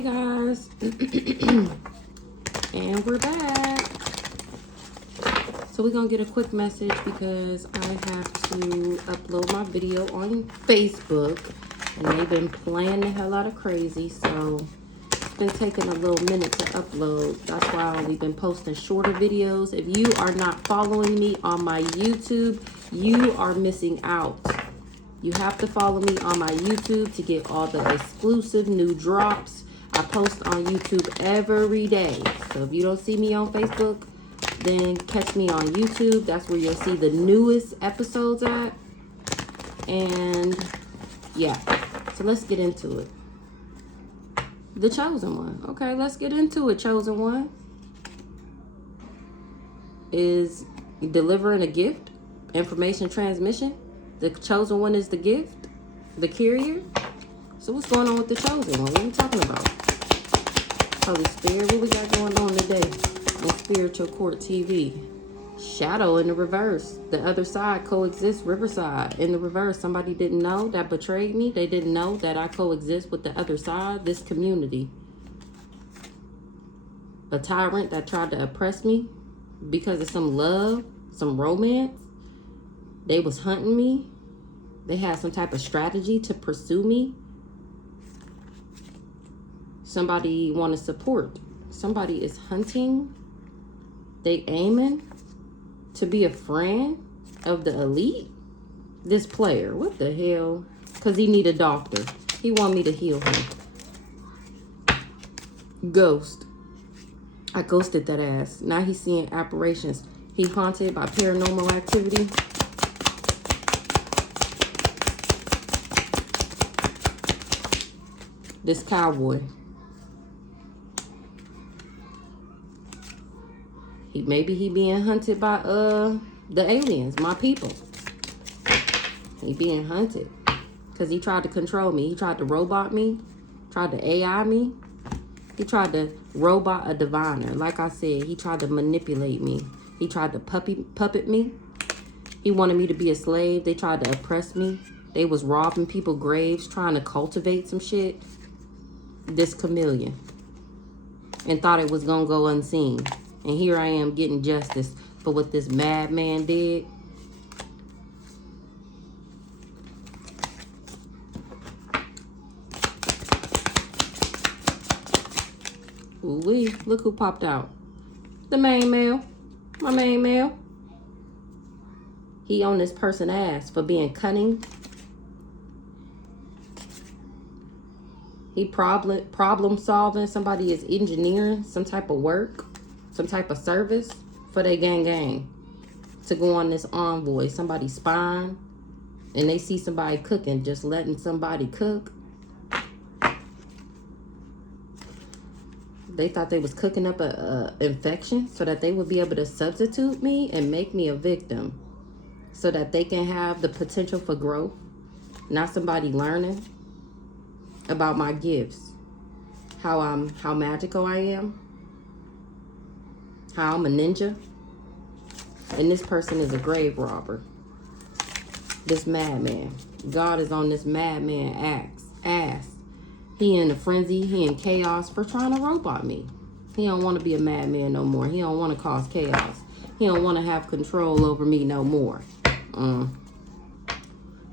Hey guys, and we're back. So we're gonna get a quick message because I have to upload my video on Facebook, and they've been playing the hell out of crazy. So it's been taking a little minute to upload. That's why I've only been posting shorter videos. If you are not following me on my YouTube, you are missing out. You have to follow me on my YouTube to get all the exclusive new drops. I post on YouTube every day. So if you don't see me on Facebook, then catch me on YouTube. That's where you'll see the newest episodes at. And yeah, so let's get into it. The Chosen One. Okay, let's get into it. Chosen One is delivering a gift, information transmission. The Chosen One is the gift, the carrier. So what's going on with the Chosen One? What are we talking about? Holy Spirit, what we got going on today on Spiritual Court TV? Shadow in the reverse. The other side coexists Riverside. In the reverse, somebody didn't know that betrayed me. They didn't know that I coexist with the other side, this community. A tyrant that tried to oppress me because of some love, some romance. They was hunting me. They had some type of strategy to pursue me. Somebody want to support. Somebody is hunting. They aiming to be a friend of the elite. This player, what the hell? Because he need a doctor. He want me to heal him. Ghost. I ghosted that ass. Now he's seeing apparitions. He haunted by paranormal activity. This cowboy. Maybe he being hunted by the aliens, my people. He being hunted because he tried to control me. He tried to robot me, tried to AI me. He tried to robot a diviner. Like I said, he tried to manipulate me. He tried to puppet me. He wanted me to be a slave. They tried to oppress me. They was robbing people graves, trying to cultivate some shit. This chameleon. And thought it was gonna go unseen. And here I am getting justice for what this madman did. Ooh-wee, look who popped out. The main male. My main male. He on this person's ass for being cunning. He problem solving. Somebody is engineering some type of work, some type of service for their gang to go on this envoy. Somebody spying and they see somebody cooking, just letting somebody cook. They thought they was cooking up a infection so that they would be able to substitute me and make me a victim so that they can have the potential for growth. Not somebody learning about my gifts, how magical I am, how I'm a ninja. And this person is a grave robber. This madman. God is on this madman ass. He in a frenzy, he in chaos for trying to robot me. He don't want to be a madman no more. He don't want to cause chaos. He don't want to have control over me no more.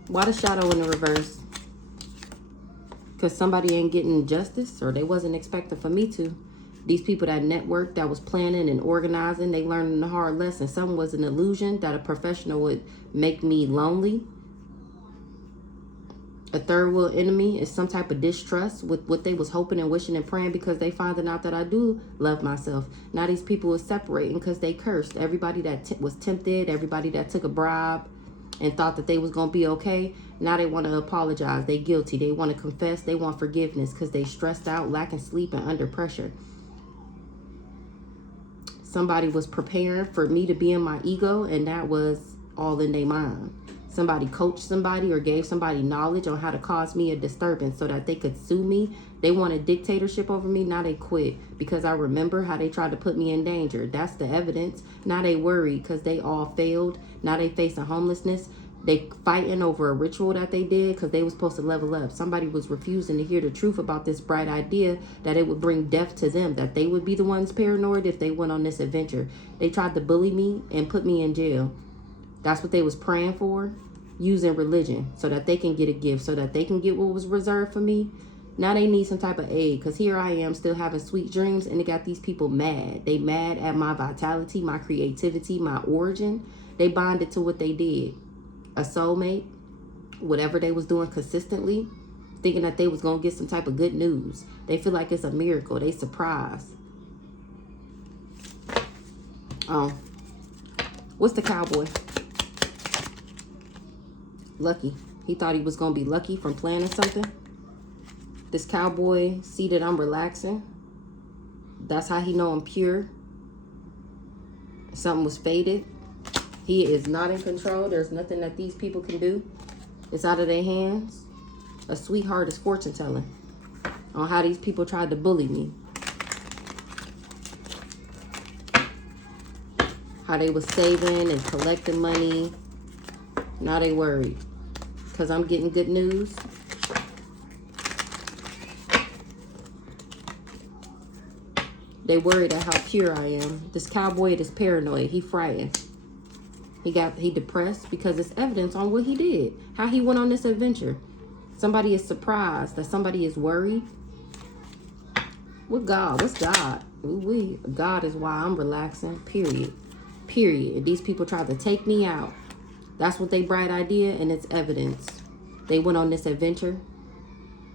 Why the shadow in the reverse? Because somebody ain't getting justice, or they wasn't expecting for me to. These people that network, that was planning and organizing, they learning the hard lesson. Some was an illusion that a professional would make me lonely. A third world enemy is some type of distrust with what they was hoping and wishing and praying because they finding out that I do love myself. Now these people are separating because they cursed. Everybody that was tempted, everybody that took a bribe and thought that they was going to be okay, now they want to apologize. They guilty. They want to confess. They want forgiveness because they stressed out, lacking sleep, and under pressure. Somebody was preparing for me to be in my ego, and that was all in their mind. Somebody coached somebody or gave somebody knowledge on how to cause me a disturbance so that they could sue me. They wanted dictatorship over me. Now they quit because I remember how they tried to put me in danger. That's the evidence. Now they worried because they all failed. Now they facing homelessness. They fighting over a ritual that they did because they was supposed to level up. Somebody was refusing to hear the truth about this bright idea that it would bring death to them, that they would be the ones paranoid if they went on this adventure. They tried to bully me and put me in jail. That's what they was praying for, using religion so that they can get a gift, so that they can get what was reserved for me. Now they need some type of aid, because here I am still having sweet dreams, and it got these people mad. They mad at my vitality, my creativity, my origin. They bonded to what they did. A soulmate, whatever they was doing consistently, thinking that they was going to get some type of good news. They feel like it's a miracle. They surprised. Oh, what's the cowboy? Lucky. He thought he was going to be lucky from planning something. This cowboy see that I'm relaxing. That's how he know I'm pure. Something was fated. He is not in control. There's nothing that these people can do. It's out of their hands. A sweetheart is fortune telling on how these people tried to bully me. How they was saving and collecting money. Now they worried because I'm getting good news. They worried at how pure I am. This cowboy is paranoid. He frightened. He depressed because it's evidence on what he did. How he went on this adventure. Somebody is surprised that somebody is worried. What God? What's God? God is why I'm relaxing. Period. Period. These people tried to take me out. That's what they bright idea, and it's evidence. They went on this adventure,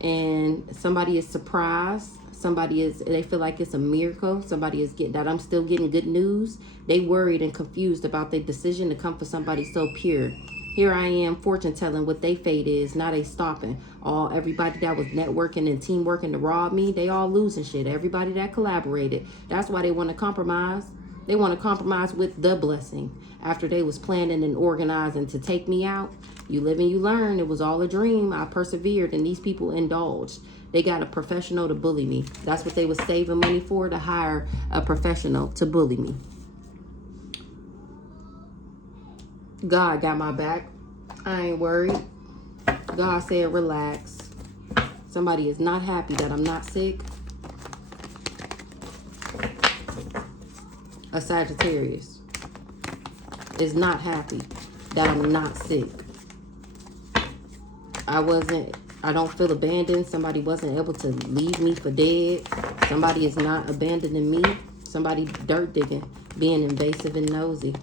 and somebody is surprised. They feel like it's a miracle. Somebody is getting that I'm still getting good news. They worried and confused about their decision to come for somebody so pure. Here I am, fortune telling what they fate is. Now they stopping. Everybody that was networking and teamworking to rob me, they all losing shit. Everybody that collaborated. That's why they want to compromise. They want to compromise with the blessing. After they was planning and organizing to take me out, you live and you learn. It was all a dream. I persevered, and these people indulged. They got a professional to bully me. That's what they was saving money for, to hire a professional to bully me. God got my back. I ain't worried. God said relax. Somebody is not happy that I'm not sick. A Sagittarius is not happy that I'm not sick. I don't feel abandoned. Somebody wasn't able to leave me for dead. Somebody is not abandoning me. Somebody dirt digging, being invasive and nosy.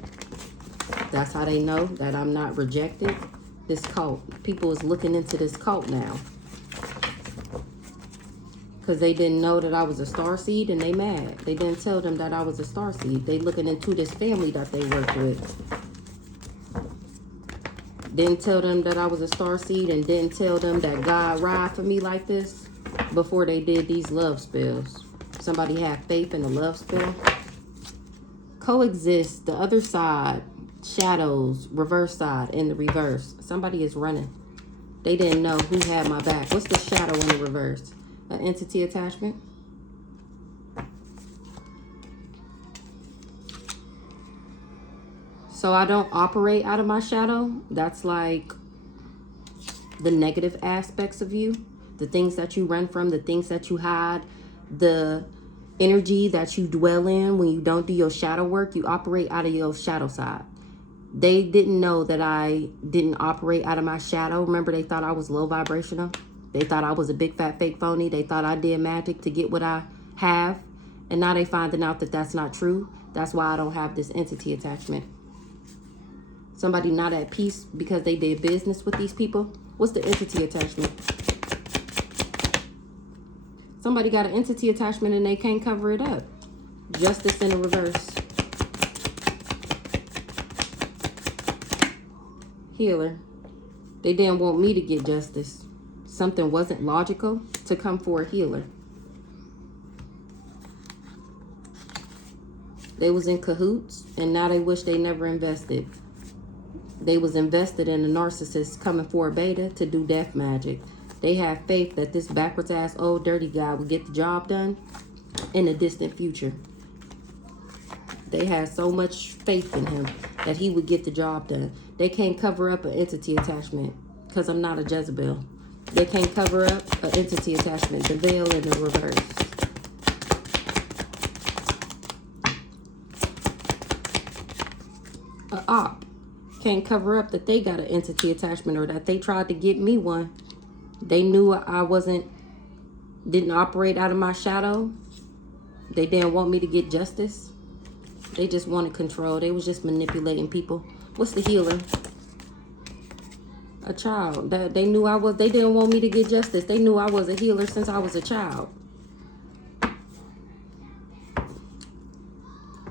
That's how they know that I'm not rejected. This cult. People is looking into this cult now. Because they didn't know that I was a starseed, and they mad. They didn't tell them that I was a starseed. They looking into this family that they work with. Didn't tell them that I was a starseed, and didn't tell them that God ride for me like this before they did these love spells. Somebody had faith in a love spell. Coexist, the other side, shadows, reverse side, in the reverse. Somebody is running. They didn't know who had my back. What's the shadow in the reverse? An entity attachment. So I don't operate out of my shadow. That's like the negative aspects of you. The things that you run from, the things that you hide, the energy that you dwell in when you don't do your shadow work. You operate out of your shadow side. They didn't know that I didn't operate out of my shadow. Remember, they thought I was low vibrational. They thought I was a big fat fake phony. They thought I did magic to get what I have. And now they finding out that that's not true. That's why I don't have this entity attachment. Somebody not at peace because they did business with these people. What's the entity attachment? Somebody got an entity attachment and they can't cover it up. Justice in the reverse. Healer. They didn't want me to get justice. Something wasn't logical to come for a healer. They was in cahoots, and now they wish they never invested. They was invested in a narcissist coming for a beta to do death magic. They had faith that this backwards ass old dirty guy would get the job done in a distant future. They had so much faith in him. that he would get the job done. They can't cover up an entity attachment because I'm not a Jezebel. They can't cover up an entity attachment. The veil in the reverse. A op can't cover up that they got an entity attachment or that they tried to get me one. They knew I didn't operate out of my shadow. They didn't want me to get justice. They just wanted control. They was just manipulating people. What's the healer? A child. They knew they didn't want me to get justice. They knew I was a healer since I was a child.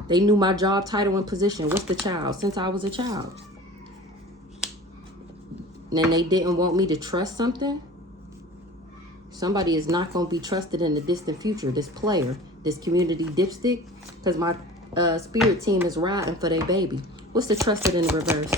They knew my job title and position. What's the child? Since I was a child. And then they didn't want me to trust something. Somebody is not going to be trusted in the distant future. This player, this community dipstick, because my spirit team is riding for their baby. What's the trusted in reverse?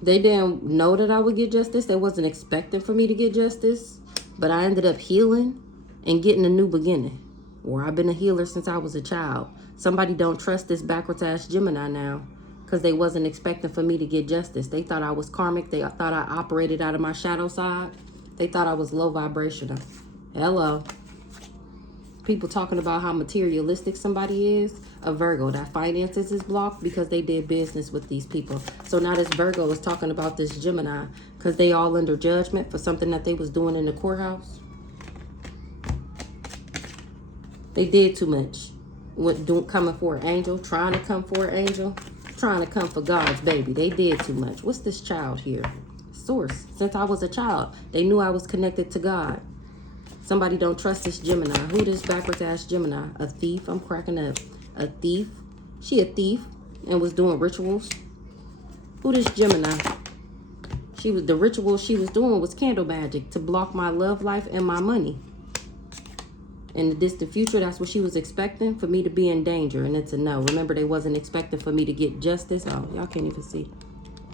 They didn't know that I would get justice. They wasn't expecting for me to get justice. But I ended up healing and getting a new beginning. Or I've been a healer since I was a child. Somebody don't trust this backwards ass Gemini now. Because they wasn't expecting for me to get justice. They thought I was karmic. They thought I operated out of my shadow side. They thought I was low vibrational. Hello. People talking about how materialistic somebody is. A Virgo, that finances is blocked because they did business with these people. So now this Virgo is talking about this Gemini because they all under judgment for something that they was doing in the courthouse. They did too much. Coming for an angel, trying to come for an angel, trying to come for God's baby. They did too much. What's this child here? Source. Since I was a child, they knew I was connected to God. Somebody don't trust this Gemini. Who this backwards ass Gemini? A thief. I'm cracking up. A thief. She a thief and was doing rituals. Who this Gemini? The ritual she was doing was candle magic to block my love life and my money. In the distant future, that's what she was expecting, for me to be in danger. And it's a no. Remember, they wasn't expecting for me to get justice. Oh, y'all can't even see.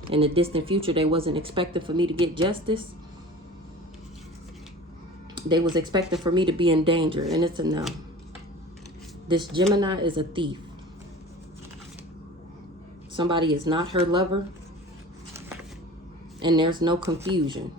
In the distant future, they wasn't expecting for me to get justice. They was expecting for me to be in danger. And it's a no. This Gemini is a thief. Somebody is not her lover. And there's no confusion.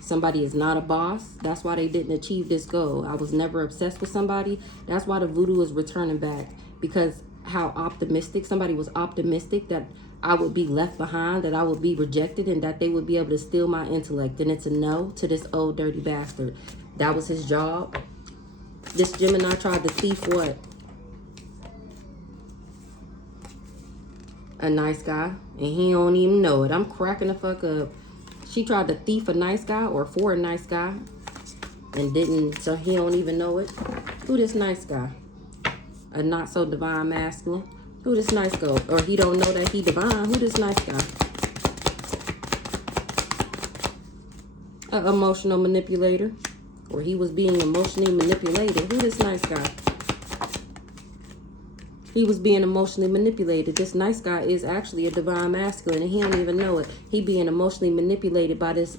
Somebody is not a boss. That's why they didn't achieve this goal. I was never obsessed with somebody. That's why the voodoo is returning back. Because how optimistic, somebody was optimistic that I would be left behind, that I would be rejected, and that they would be able to steal my intellect. And it's a no to this old dirty bastard. That was his job. This Gemini tried to thief what? A nice guy. And he don't even know it. I'm cracking the fuck up. She tried to thief a nice guy or for a nice guy and didn't, so he don't even know it. Who this nice guy? A not so divine masculine. Who this nice guy? Or he don't know that he divine. Who this nice guy? An emotional manipulator. Or he was being emotionally manipulated. Who this nice guy? He was being emotionally manipulated. This nice guy is actually a divine masculine, and he don't even know it. He being emotionally manipulated by this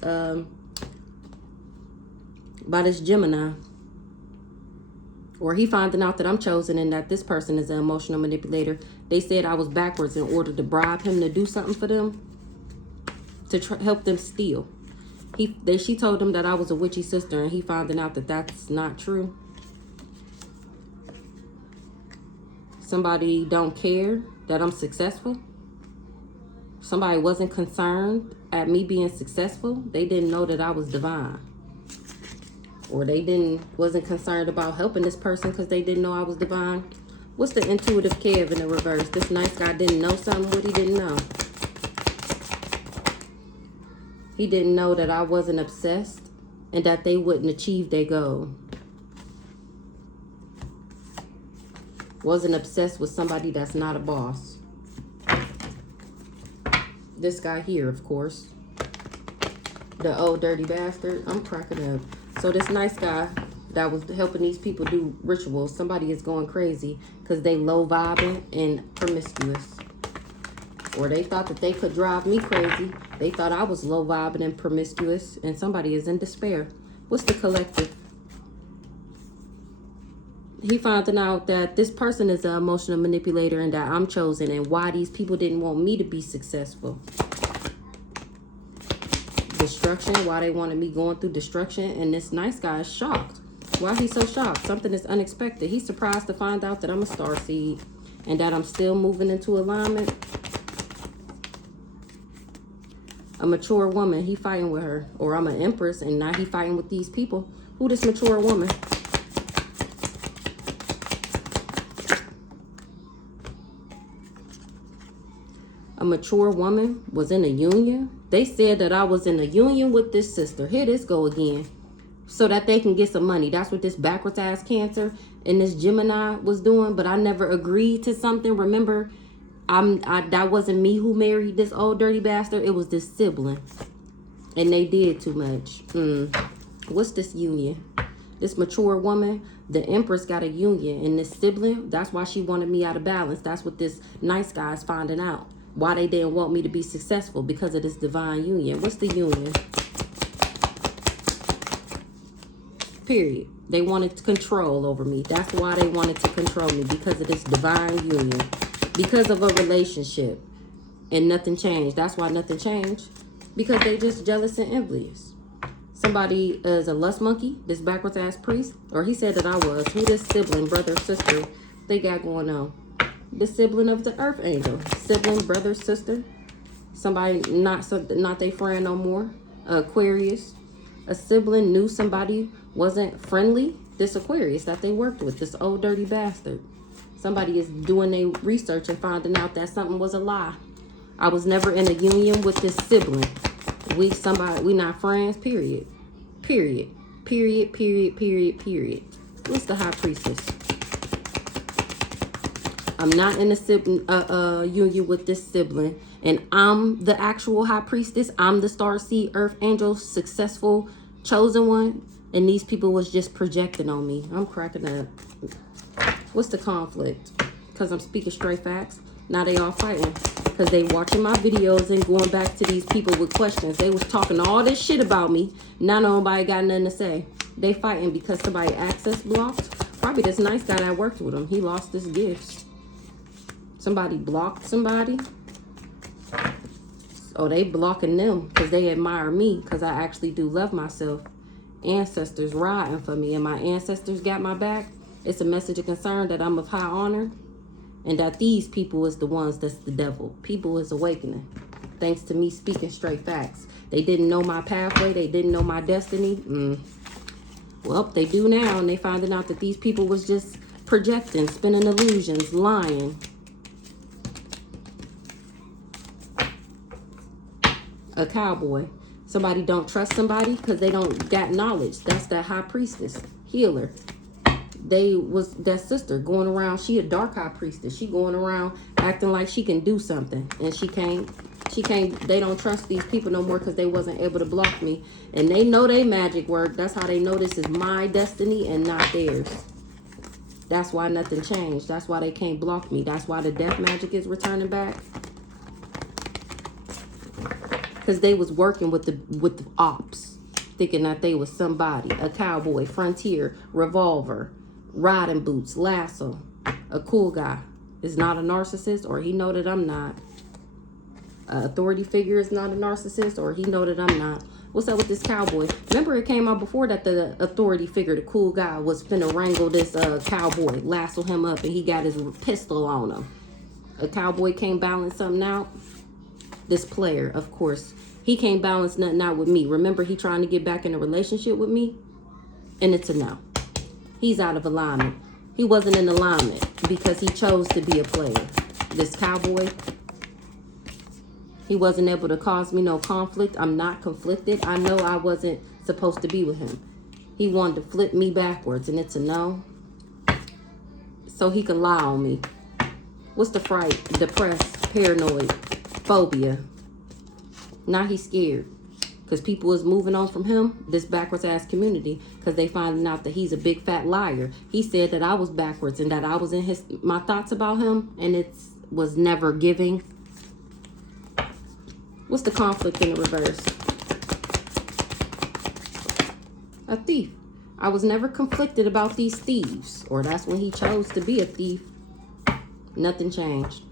Gemini. Or he finding out that I'm chosen and that this person is an emotional manipulator. They said I was backwards in order to bribe him to do something for them, to help them steal. She told him that I was a witchy sister, and he finding out that that's not true. Somebody don't care that I'm successful. Somebody wasn't concerned at me being successful. They didn't know that I was divine. Or they wasn't concerned about helping this person because they didn't know I was divine. What's the intuitive Kev in the reverse? This nice guy didn't know something. What he didn't know? He didn't know that I wasn't obsessed and that they wouldn't achieve their goal. Wasn't obsessed with somebody that's not a boss. This guy here, of course. The old dirty bastard. I'm cracking up. So this nice guy that was helping these people do rituals, somebody is going crazy because they low vibing and promiscuous. Or they thought that they could drive me crazy. They thought I was low vibing and promiscuous, and somebody is in despair. What's the collective? He finding out that this person is an emotional manipulator and that I'm chosen, and why these people didn't want me to be successful. Destruction, why they wanted me going through destruction, and this nice guy is shocked. Why he's so shocked? Something is unexpected. He's surprised to find out that I'm a star seed and that I'm still moving into alignment. A mature woman, he fighting with her. Or I'm an empress and now he fighting with these people. Who this mature woman? A mature woman was in a union. They said that I was in a union with this sister. Here this go again. So that they can get some money. That's what this backwards ass Cancer and this Gemini was doing. But I never agreed to something. Remember, that wasn't me who married this old dirty bastard. It was this sibling. And they did too much. What's this union? This mature woman, the Empress got a union. And this sibling, that's why she wanted me out of balance. That's what this nice guy is finding out. Why they didn't want me to be successful, because of this divine union. What's the union? Period. They wanted control over me. That's why they wanted to control me, because of this divine union. Because of a relationship. And nothing changed. That's why nothing changed. Because they just jealous and envious. Somebody is a lust monkey, this backwards ass priest. Or he said that I was. Who this sibling, brother, sister, they got going on? The sibling of the earth angel. Sibling, brother, sister. Somebody not their friend no more. Aquarius. A sibling knew somebody wasn't friendly. This Aquarius that they worked with. This old dirty bastard. Somebody is doing their research and finding out that something was a lie. I was never in a union with this sibling. We not friends, period. Period. Period, period, period, period. What's the high priestess? I'm not in a union with this sibling. And I'm the actual high priestess. I'm the star seed, earth angel, successful, chosen one. And these people was just projecting on me. I'm cracking up. What's the conflict? Because I'm speaking straight facts. Now they all fighting. Because they watching my videos and going back to these people with questions. They was talking all this shit about me. Now nobody got nothing to say. They fighting because somebody access blocked. Probably this nice guy that worked with him. He lost his gifts. Somebody blocked somebody. Oh, they blocking them because they admire me, because I actually do love myself. Ancestors riding for me, and my ancestors got my back. It's a message of concern that I'm of high honor, and that these people is the ones that's the devil. People is awakening thanks to me speaking straight facts. They didn't know my pathway. They didn't know my destiny. Well, they do now, and they finding out that these people was just projecting, spinning illusions, lying. A cowboy. Somebody don't trust somebody because they don't got knowledge. That's that high priestess, healer. They was that sister going around. She a dark high priestess. She going around acting like she can do something, and she can't. They don't trust these people no more because they wasn't able to block me, and they know they magic work. That's how they know this is my destiny and not theirs. That's why nothing changed. That's why they can't block me. That's why the death magic is returning back. Because they was working with the ops, thinking that they was somebody. A cowboy, frontier, revolver, riding boots, lasso. A cool guy is not a narcissist, or he know that I'm not. An authority figure is not a narcissist, or he know that I'm not. What's up with this cowboy? Remember, it came out before that the authority figure, the cool guy, was finna wrangle this cowboy, lasso him up, and he got his pistol on him. A cowboy can't balance something out. This player, of course, he can't balance nothing out with me. Remember, he trying to get back in a relationship with me, and it's a no. He's out of alignment. He wasn't in alignment because he chose to be a player. This cowboy, he wasn't able to cause me no conflict. I'm not conflicted. I know I wasn't supposed to be with him. He wanted to flip me backwards, and it's a no. So he can lie on me. What's the fright? Depressed, paranoid, phobia. Now he's scared because people is moving on from him, this backwards ass community, because they finding out that he's a big fat liar. He said that I was backwards and that I was in my thoughts about him, and it was never giving. What's the conflict in the reverse? A thief. I was never conflicted about these thieves, or that's when he chose to be a thief. Nothing changed.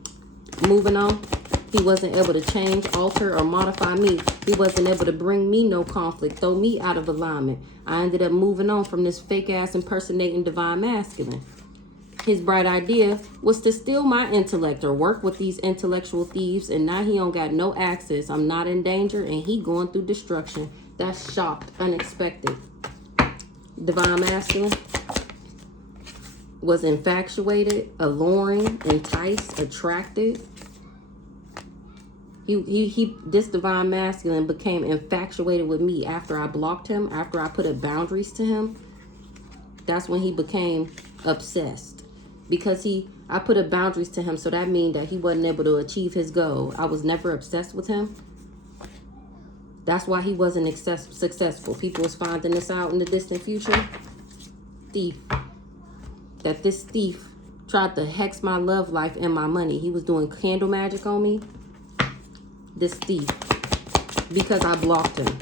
Moving on. He wasn't able to change, alter, or modify me. He wasn't able to bring me no conflict, throw me out of alignment. I ended up moving on from this fake-ass impersonating divine masculine. His bright idea was to steal my intellect or work with these intellectual thieves, and now he don't got no access. I'm not in danger, and he going through destruction. That's shocked, unexpected. Divine masculine was infatuated, alluring, enticed, attracted. This divine masculine became infatuated with me after I blocked him, after I put up boundaries to him. That's when he became obsessed. Because I put up boundaries to him, so that means that he wasn't able to achieve his goal. I was never obsessed with him. That's why he wasn't successful. People was finding this out in the distant future. Thief. That this thief tried to hex my love life and my money. He was doing candle magic on me. This thief. Because I blocked him.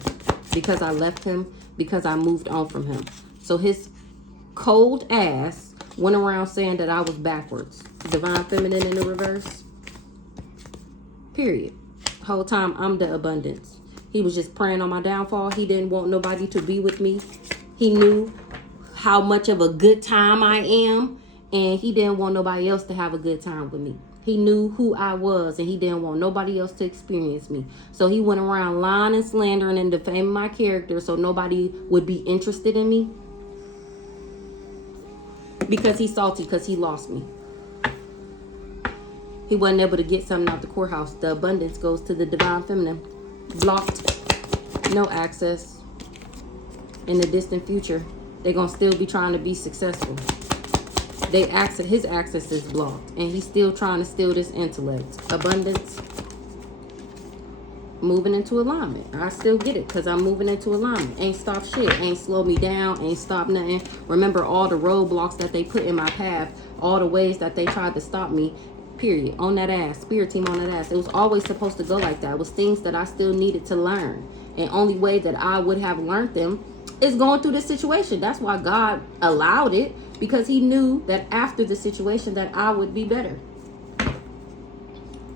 Because I left him. Because I moved on from him. So his cold ass went around saying that I was backwards. Divine feminine in the reverse. Period. Whole time I'm the abundance. He was just praying on my downfall. He didn't want nobody to be with me. He knew how much of a good time I am, and he didn't want nobody else to have a good time with me. He knew who I was, and he didn't want nobody else to experience me. So he went around lying and slandering and defaming my character so nobody would be interested in me. Because he's salty, because he lost me. He wasn't able to get something out the courthouse. The abundance goes to the divine feminine. Blocked. No access. In the distant future, they're going to still be trying to be successful. His access is blocked. And he's still trying to steal this intellect. Abundance. Moving into alignment. I still get it because I'm moving into alignment. Ain't stop shit. Ain't slow me down. Ain't stop nothing. Remember all the roadblocks that they put in my path. All the ways that they tried to stop me. Period. On that ass. Spirit team on that ass. It was always supposed to go like that. It was things that I still needed to learn. And only way that I would have learned them is going through this situation. That's why God allowed it. Because he knew that after the situation that I would be better.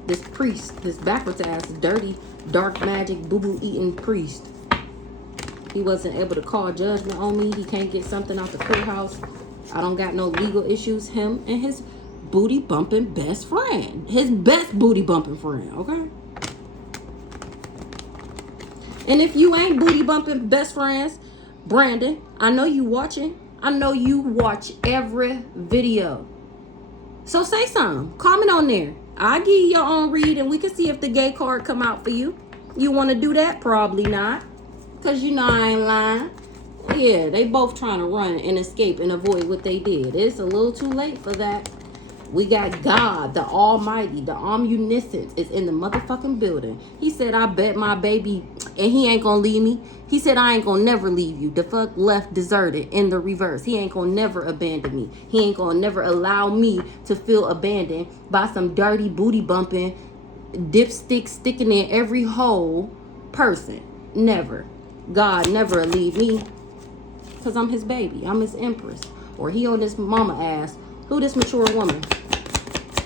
This priest. This backwards ass. Dirty. Dark magic. Boo-boo eating priest. He wasn't able to call judgment on me. He can't get something out the courthouse. I don't got no legal issues. Him and his booty bumping best friend. His best booty bumping friend, okay? And if you ain't booty bumping best friends, Brandon, I know you watching. I know you watch every video. So say something. Comment on there. I'll give you your own read and we can see if the gay card come out for you. You want to do that? Probably not. Because you know I ain't lying. Yeah, they both trying to run and escape and avoid what they did. It's a little too late for that. We got God, the Almighty, the Omniscient is in the motherfucking building. He said, I bet my baby, and he ain't gonna leave me. He said, I ain't gonna never leave you. The fuck left deserted in the reverse. He ain't gonna never abandon me. He ain't gonna never allow me to feel abandoned by some dirty booty bumping, dipstick sticking in every hole person. Never. God never leave me. Because I'm his baby. I'm his empress. Or he on this mama ass. Who this mature woman?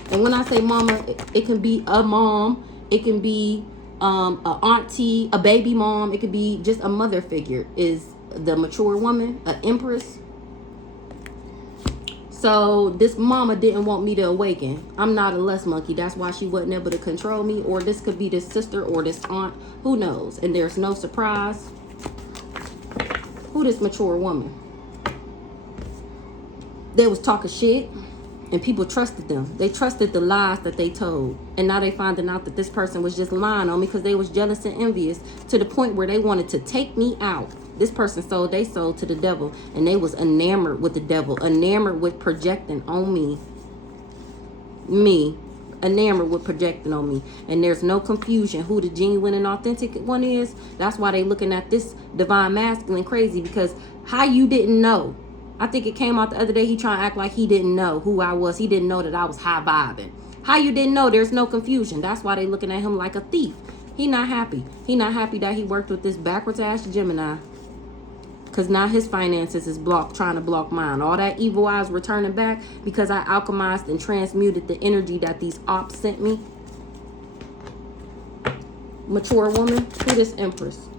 And when I say mama, it can be a mom. It can be a auntie, a baby mom. It could be just a mother figure. Is the mature woman an empress? So this mama didn't want me to awaken. I'm not a less monkey. That's why she wasn't able to control me. Or this could be this sister or this aunt. Who knows? And there's no surprise. Who this mature woman? They was talking shit and people trusted them. They trusted the lies that they told. And now they finding out that this person was just lying on me because they was jealous and envious to the point where they wanted to take me out. This person sold their soul to the devil and they was enamored with the devil, enamored with projecting on me. Enamored with projecting on me. And there's no confusion who the genuine and authentic one is. That's why they looking at this divine masculine crazy, because how you didn't know? I think it came out the other day. He trying to act like he didn't know who I was. He didn't know that I was high vibing. How you didn't know? There's no confusion. That's why they looking at him like a thief. He not happy. He not happy that he worked with this backwards ass Gemini. Because now his finances is blocked, trying to block mine. All that evil eyes returning back because I alchemized and transmuted the energy that these ops sent me. Mature woman, who this Empress?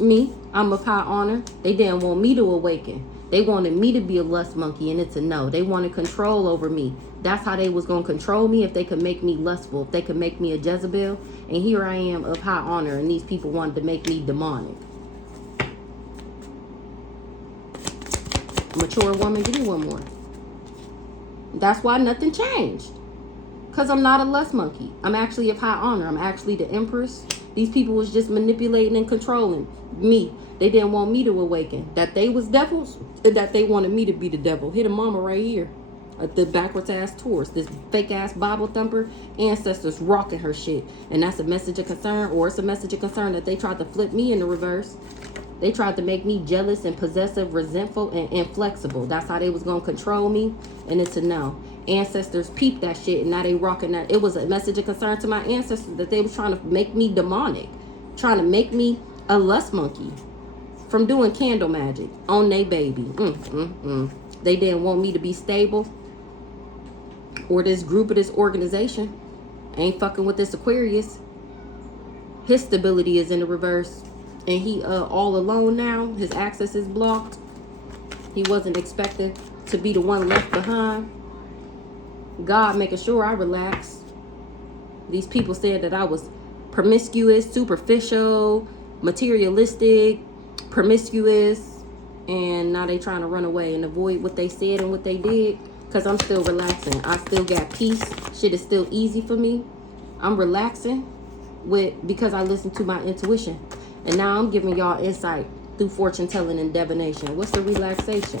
Me, I'm of high honor. They didn't want me to awaken. They wanted me to be a lust monkey, and it's a no. They wanted control over me. That's how they was going to control me, if they could make me lustful, if they could make me a Jezebel. And here I am of high honor, and these people wanted to make me demonic. Mature woman, give me one more. That's why nothing changed. Because I'm not a lust monkey. I'm actually of high honor. I'm actually the Empress. These people was just manipulating and controlling me. They didn't want me to awaken. That they was devils, and that they wanted me to be the devil. Hit a mama right here. The backwards ass Taurus. This fake ass Bible thumper. Ancestors rocking her shit. And that's a message of concern, or it's a message of concern that they tried to flip me in the reverse. They tried to make me jealous and possessive, resentful, and inflexible. That's how they was going to control me. And it's a no. Ancestors peeped that shit, and now they rocking that. It was a message of concern to my ancestors that they was trying to make me demonic. Trying to make me a lust monkey. From doing candle magic on they baby. They didn't want me to be stable. Or this group of this organization ain't fucking with this Aquarius. His stability is in the reverse. And he all alone now. His access is blocked. He wasn't expected to be the one left behind. God making sure I relax. These people said that I was promiscuous, superficial, materialistic, promiscuous. And now they trying to run away and avoid what they said and what they did. Because I'm still relaxing. I still got peace. Shit is still easy for me. I'm relaxing because I listen to my intuition. And now I'm giving y'all insight through fortune telling and divination. What's the relaxation?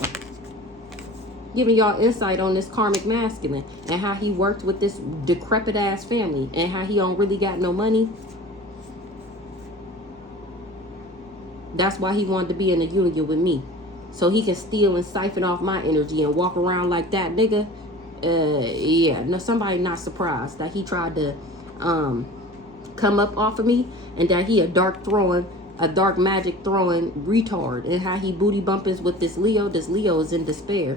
Giving y'all insight on this karmic masculine and how he worked with this decrepit ass family and how he don't really got no money. That's why he wanted to be in a union with me. So he can steal and siphon off my energy and walk around like that nigga. Yeah, no, somebody not surprised that he tried to come up off of me, and that he a dark magic throwing retard, and how he booty bumpings with this Leo. This Leo is in despair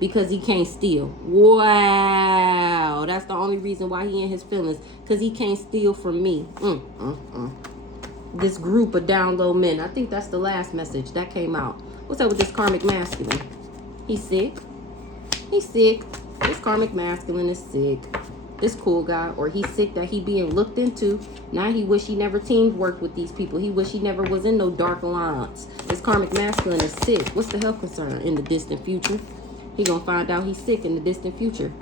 because he can't steal. Wow, that's the only reason why he in his feelings, because he can't steal from me. This group of down low men. I think that's the last message that came out. What's up with this karmic masculine? He's sick. He's sick. This karmic masculine is sick. This cool guy, or he's sick that he being looked into. Now he wish he never teamed worked with these people. He wish he never was in no dark alliance. This karmic masculine is sick. What's the health concern in the distant future? He gonna find out he's sick in the distant future.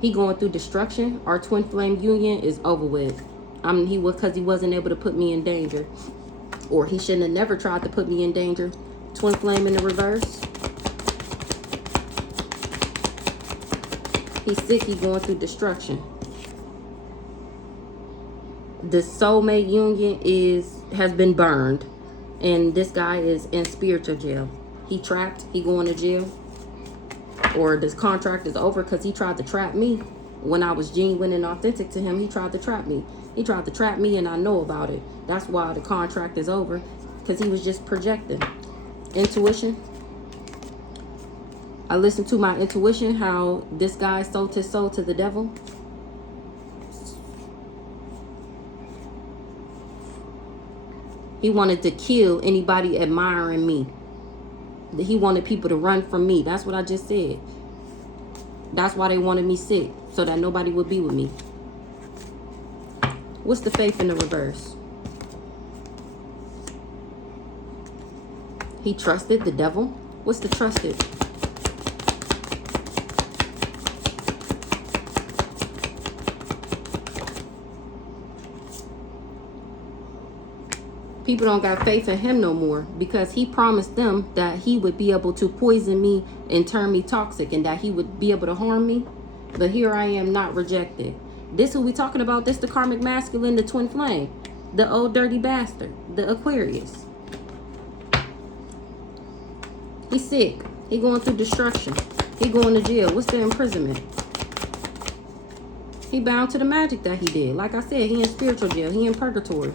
He going through destruction. Our twin flame union is over with. Because he wasn't able to put me in danger. Or he shouldn't have never tried to put me in danger. Twin flame in the reverse. He's sick. He's going through destruction. The soulmate union has been burned. And this guy is in spiritual jail. He trapped. He going to jail. Or this contract is over because he tried to trap me. When I was genuine and authentic to him, he tried to trap me. He tried to trap me, and I know about it. That's why the contract is over, because he was just projecting. Intuition. I listened to my intuition, how this guy sold his soul to the devil. He wanted to kill anybody admiring me. He wanted people to run from me. That's what I just said. That's why they wanted me sick, so that nobody would be with me. What's the faith in the reverse? He trusted the devil. What's the trusted? People don't got faith in him no more, because he promised them that he would be able to poison me and turn me toxic, and that he would be able to harm me. But here I am, not rejected. This who we talking about. This the karmic masculine, the twin flame, the old dirty bastard, the Aquarius. He's sick. He going through destruction. He going to jail. What's the imprisonment? He bound to the magic that he did. Like I said, he in spiritual jail. He in purgatory.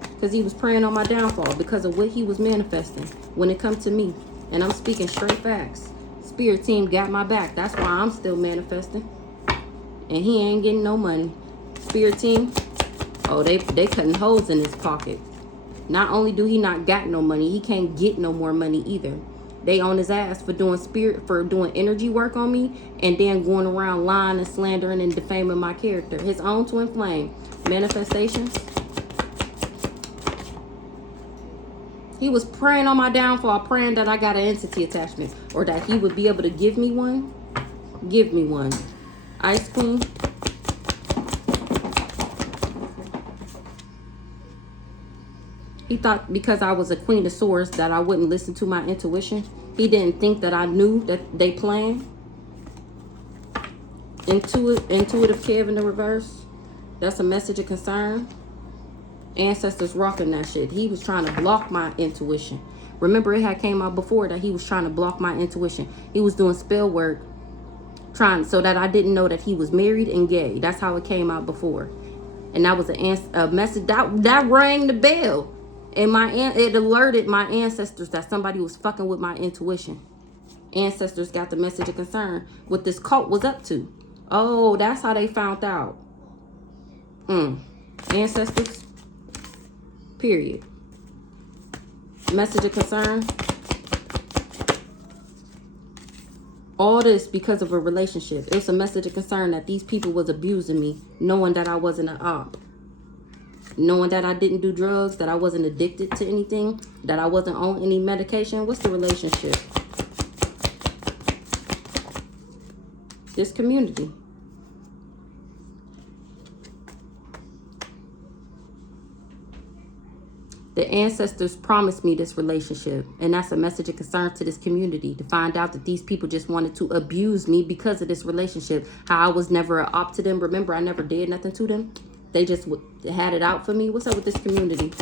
Because he was praying on my downfall because of what he was manifesting when it comes to me. And I'm speaking straight facts. Spirit team got my back. That's why I'm still manifesting. And he ain't getting no money. Spirit team, oh, they cutting holes in his pocket. Not only do he not got no money, he can't get no more money either. They on his ass for doing energy work on me, and then going around lying and slandering and defaming my character. His own twin flame. Manifestations. He was praying on my downfall, praying that I got an entity attachment, or that he would be able to give me one. Give me one. Ice Queen. He thought because I was a Queen of Swords that I wouldn't listen to my intuition. He didn't think that I knew that they planned. Intuitive Kev in the reverse. That's a message of concern. Ancestors rocking that shit. He was trying to block my intuition. Remember, it had came out before that he was trying to block my intuition. He was doing spell work, trying so that I didn't know that he was married and gay. That's how it came out before. And that was a message that rang the bell. And it alerted my ancestors that somebody was fucking with my intuition. Ancestors got the message of concern what this cult was up to. Oh, that's how they found out. Ancestors. Period. Message of concern. All this because of a relationship. It was a message of concern that these people was abusing me, knowing that I wasn't an op. Knowing that I didn't do drugs, that I wasn't addicted to anything, that I wasn't on any medication. What's the relationship? This community. The ancestors promised me this relationship, and that's a message of concern to this community, to find out that these people just wanted to abuse me because of this relationship. How I was never an op to them. Remember, I never did nothing to them. They just had it out for me. What's up with this community?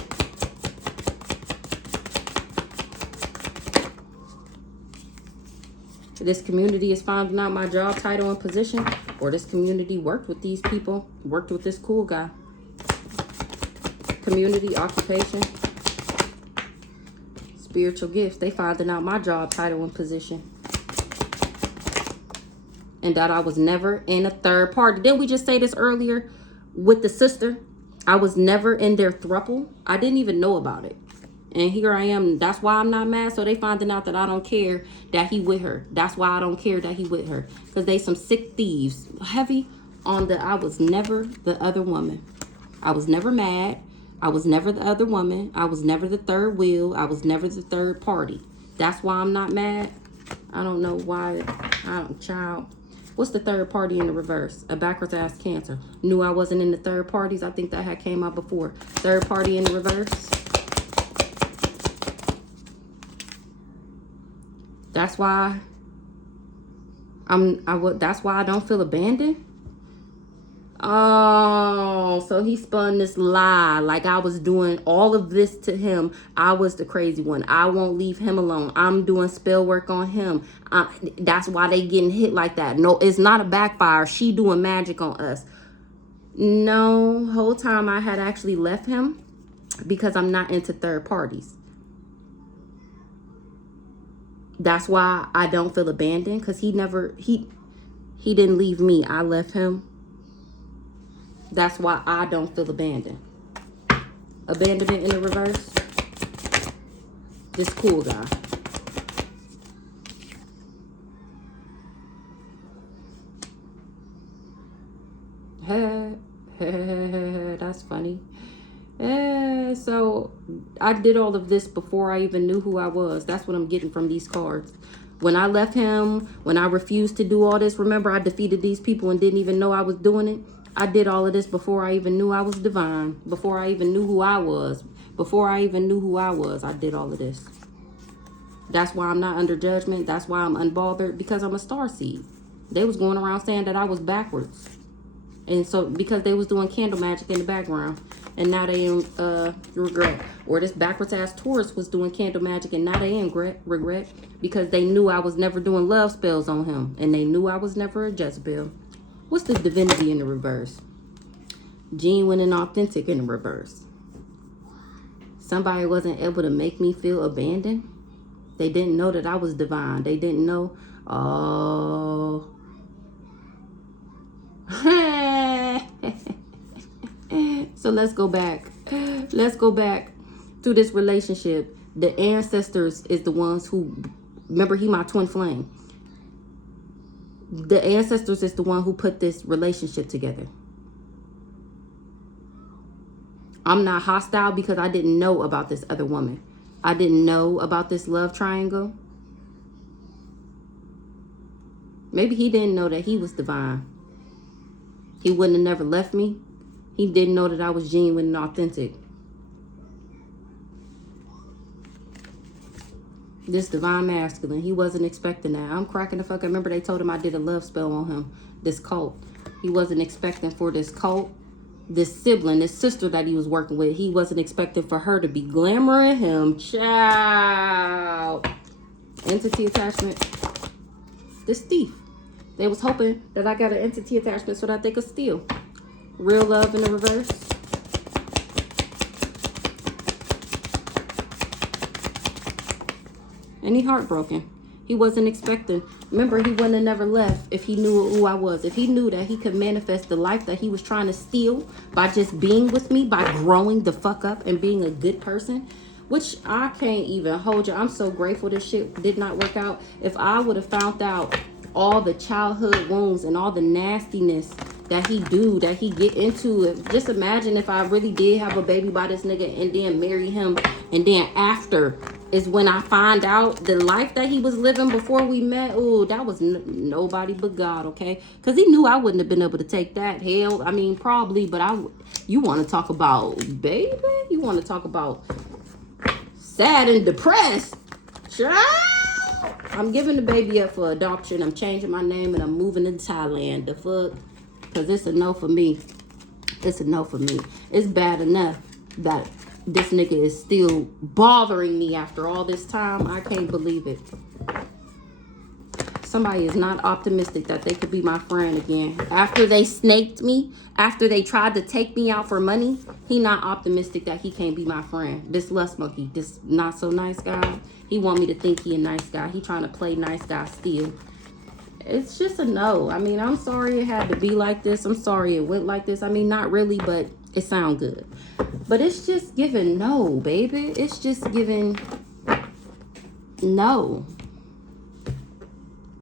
This community is finding out my job title and position, or this community worked with these people, worked with this cool guy. Community, occupation, spiritual gifts. They finding out my job title and position. And that I was never in a third party. Didn't we just say this earlier? With the sister, I was never in their throuple. I didn't even know about it. And here I am. That's why I'm not mad. So they finding out that I don't care that he with her. That's why I don't care that he with her. Because they some sick thieves. Heavy on the I was never the other woman. I was never mad. I was never the other woman. I was never the third wheel. I was never the third party. That's why I'm not mad. I don't know why. Child. What's the third party in the reverse? A backwards ass Cancer. Knew I wasn't in the third parties. I think that had came out before. Third party in the reverse. That's why that's why I don't feel abandoned. Oh, so he spun this lie like I was doing all of this to him. I was the crazy one. I won't leave him alone. I'm doing spell work on him. That's why they getting hit like that. No, it's not a backfire. She doing magic on us. No, whole time I had actually left him because I'm not into third parties. That's why I don't feel abandoned, because he didn't leave me. I left him. That's why I don't feel abandoned. Abandonment in the reverse. This cool guy. That's funny. So I did all of this before I even knew who I was. That's what I'm getting from these cards. When I left him, when I refused to do all this, remember I defeated these people and didn't even know I was doing it. I did all of this before I even knew I was divine. Before I even knew who I was. Before I even knew who I was, I did all of this. That's why I'm not under judgment. That's why I'm unbothered, because I'm a starseed. They was going around saying that I was backwards. And so because they was doing candle magic in the background. And now they in regret. Or this backwards ass Taurus was doing candle magic, and now they in regret because they knew I was never doing love spells on him. And they knew I was never a Jezebel. What's the divinity in the reverse? Genuine and authentic in the reverse. Somebody wasn't able to make me feel abandoned. They didn't know that I was divine. They didn't know. Oh. So let's go back. Let's go back to this relationship. The ancestors is the ones who, remember, he my twin flame. The ancestors is the one who put this relationship together. I'm not hostile because I didn't know about this other woman. I didn't know about this love triangle. Maybe he didn't know that he was divine. He wouldn't have never left me. He didn't know that I was genuine and authentic. This divine masculine, he wasn't expecting that. I'm cracking the fuck. I remember they told him I did a love spell on him. This cult. He wasn't expecting for this cult. This sibling, this sister that he was working with, he wasn't expecting for her to be glamoring him. Child. Entity attachment. This thief. They was hoping that I got an entity attachment so that they could steal. Real love in the reverse. And he heartbroken. He wasn't expecting. Remember, he wouldn't have never left if he knew who I was. If he knew that he could manifest the life that he was trying to steal by just being with me, by growing the fuck up and being a good person, which I can't even hold you. I'm so grateful this shit did not work out. If I would have found out all the childhood wounds and all the nastiness that he get into, just imagine if I really did have a baby by this nigga and then marry him, and then after is when I find out the life that he was living before we met. Oh, that was nobody but God, okay? Because he knew I wouldn't have been able to take that. Hell, I mean, probably, but you want to talk about, baby? You want to talk about sad and depressed? Child! I'm giving the baby up for adoption. I'm changing my name and I'm moving to Thailand. The fuck? Because it's a no for me. It's a no for me. It's bad enough that this nigga is still bothering me after all this time. I can't believe it. Somebody is not optimistic that they could be my friend again. After they snaked me, after they tried to take me out for money, he not optimistic that he can't be my friend. This lust monkey, this not so nice guy. He want me to think he a nice guy. He trying to play nice guy still. It's just a no. I mean, I'm sorry it had to be like this. I'm sorry it went like this. I mean, not really, but it sound good. But it's just giving no, baby. It's just giving no.